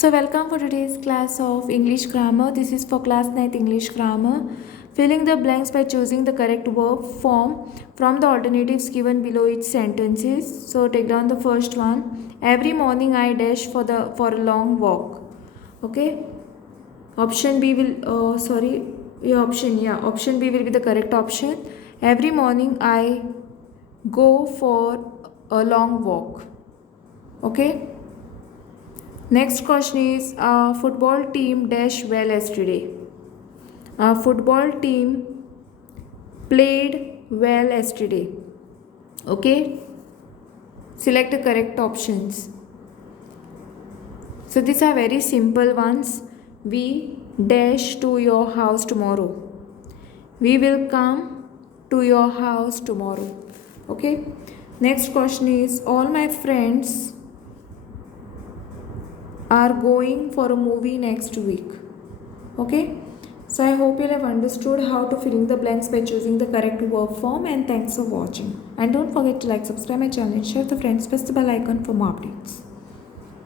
So welcome for today's class of English grammar. This is for class 9th English grammar. Filling the blanks by choosing the correct verb form from the alternatives given below each sentences. So take down the first one. Every morning I dash for a long walk. Okay. Option B will option B will be the correct option. Every morning I go for a long walk. Okay. Next question is football team dash well yesterday. Football team played well yesterday. Okay. Select the correct options. So these are very simple ones. We dash to your house tomorrow. We will come to your house tomorrow. Okay. Next question is all my friends are going for a movie next week. Okay. So I hope you have understood how to fill in the blanks by choosing the correct verb form, and thanks for watching. And don't forget to like, subscribe my channel and share with the friends. Press the bell icon for more updates.